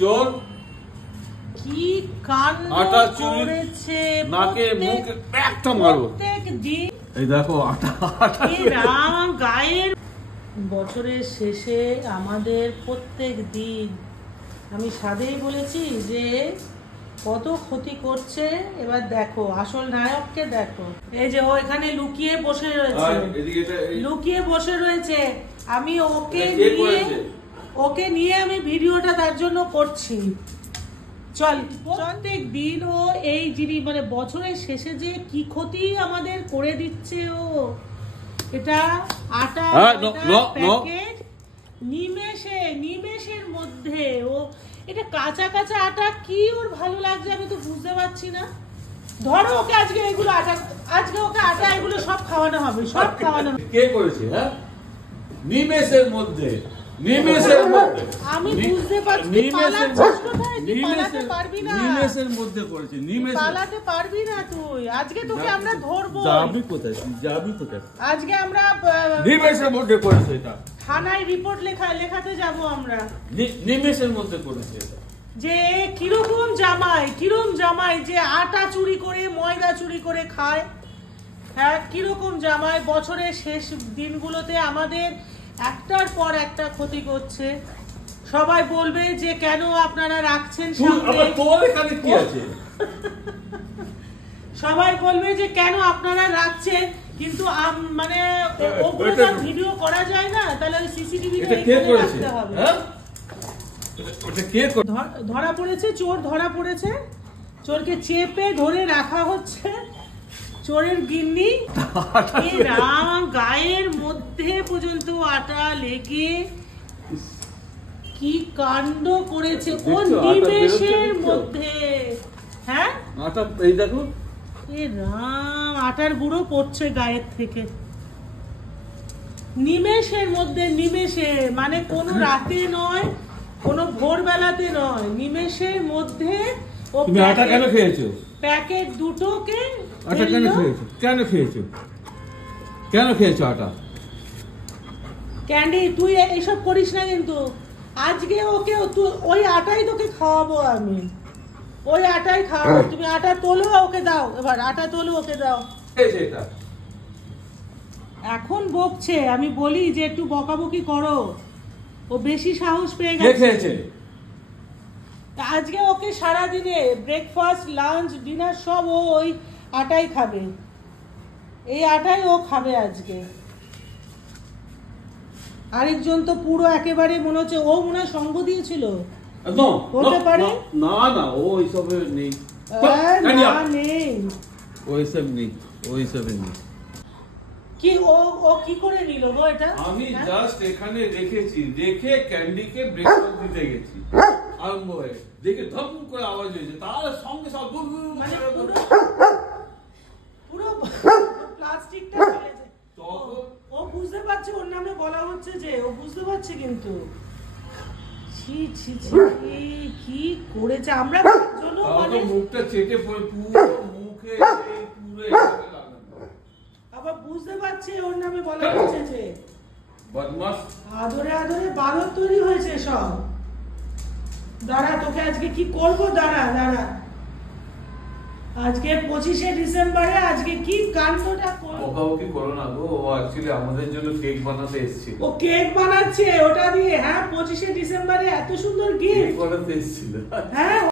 চোর কি কাণ্ড করেছে, নাকে মুখে একটা মারবো প্রত্যেক দিন। এই দেখো আটা রাম গায়ের বছরের শেষে আমাদের প্রত্যেক দিন আমি সাধেই বলেছি যে কত ক্ষতি করছে। এবার দেখো আসল নায়ককে দেখো, এই যে ও এখানে লুকিয়ে বসে রয়েছে, লুকিয়ে বসে রয়েছে। আমি ওকে নিয়ে আমি ভিডিওটা তার জন্য করছি। চল, প্রত্যেক দিন ও এই জিনিস মানে বছরের শেষে যে কি ক্ষতি আমাদের করে দিচ্ছে ও। এটা আটা প্যাকেট নিমেষের মধ্যে ও এটা কাঁচা কাঁচা আটা কি ওর ভালো লাগছে আমি তো বুঝতে পারছি না। ধরো ওকে আজকে এগুলো আটা, আজকে ওকে আটা এগুলো সব খাওয়ানো হবে, সব খাওয়ানো হবে। কে করেছে? হ্যাঁ, নিমেষের মধ্যে আমি বুঝতে পারছি পালাচ্ছিস কোথায়, তুই পালাতে পারবি না। নিমেষের মধ্যে করেছে, নিমেষে পালাতে পারবি না তুই। আজকে তোকে আমরা ধরবো। যাবি কোথায়, যাবি কোথায়? আজকে আমরা নিমেষের মধ্যে করেছে, এটা থানায় রিপোর্ট লেখাতে যাব আমরা। নিমেষের মধ্যে করেছে এটা। যে কিরকম জামাই যে আটা চুরি করে ময়দা চুরি করে খায়। হ্যাঁ, কিরকম জামাই বছরের শেষ দিনগুলোতে আমাদের একটার পর একটা ক্ষতি করছে। সবাই বলবে যে কেন আপনারা রাখছেন সামনে, তোর এখানে কি আছে? সবাই বলবে যে কেন আপনারা রাখছেন, কিন্তু মানে ওগুলো তো ভিডিও করা যায় না, তাহলে ওই সিসিটিভি রাখতে হবে। ধরা পড়েছে, চোর ধরা পড়েছে, চোরকে চেপে ধরে রাখা হচ্ছে। চোরের গিন্নি রাম গায়ের মধ্যে পর্যন্ত আটা লেগে কি কাণ্ড করেছে কোন নিমেষের মধ্যে। হ্যাঁ, আটা এই দেখো, এ রাম আটার গুঁড়ো পড়ছে গায়ের থেকে নিমেষের মধ্যে। নিমেষে মানে কোনো রাতে নয়, কোনো ভোরবেলাতে নয়, নিমেষের মধ্যে। ও তুমি আটা কেন খেয়েছো? প্যাকেট দুটোকে আটা কেন খেয়েছো? কেন খেয়েছো আটা? ক্যান্ডি, তুই এইসব করিস না কিন্তু। আজকে ওকে ওই আটাই তোকে খাওয়াবো আমি, ওই আটাই খাওয়াবো। তুমি আটা তোলো ওকে দাও, এবার আটা তোলো ওকে দাও। এখন বকছে, আমি বলি যে একটু বকাবকি করো, ও বেশি সাহস পেয়ে গেছে। আজকে ওকে সারাদিনে ব্রেকফাস্ট লাঞ্চ ডিনার সব ও ওই আটাই খাবে, এই আটাই ও খাবে আজকে। আরেকজন তো পুরো একেবারে মনে হচ্ছে ও মনে হয় সঙ্গ দিয়েছিল, হতে পারে। না না, ও ওইসবে নেই, ওইসবে নেই। কি ও কি করে নিল গো এটা? আমি জাস্ট এখানে রেখেছি, রেখে ক্যান্ডিকে ব্রেকফাস্ট দিতে গেছি, আরম্ভ হয়ে দেখে ধপ করে আওয়াজ হয়েছে, তার সঙ্গে সব মানে পুরো প্লাস্টিকটা ফেলেছে। ও বুঝতে পারছে ওর নামে বলা হচ্ছে, যে ও বুঝতে পারছে কিন্তু ছি ছি ছি কি করেছে। আমরা জন্য মানে মুখটা চেটে পড়ে পুরো মুখে পুরো আবার বুঝতে পারছে ওর নামে বলা হচ্ছে, যে বদমাশ আদরে আদরে বালক তৈরি হয়েছে সব। দাঁড়া তোকে আজকে কি করবো, দাঁড়া আজকে 25শে ডিসেম্বরে আজকে কি কাণ্ডটা করবো। কি করো না গো, ও অ্যাকচুয়ালি আমাদের জন্য কেক বানাতে এসেছিল। ও কেক বানাচ্ছে ওটা দিয়ে? হ্যাঁ, 25শে ডিসেম্বরে এত সুন্দর গিফট বানাতে এসেছিল। হ্যাঁ।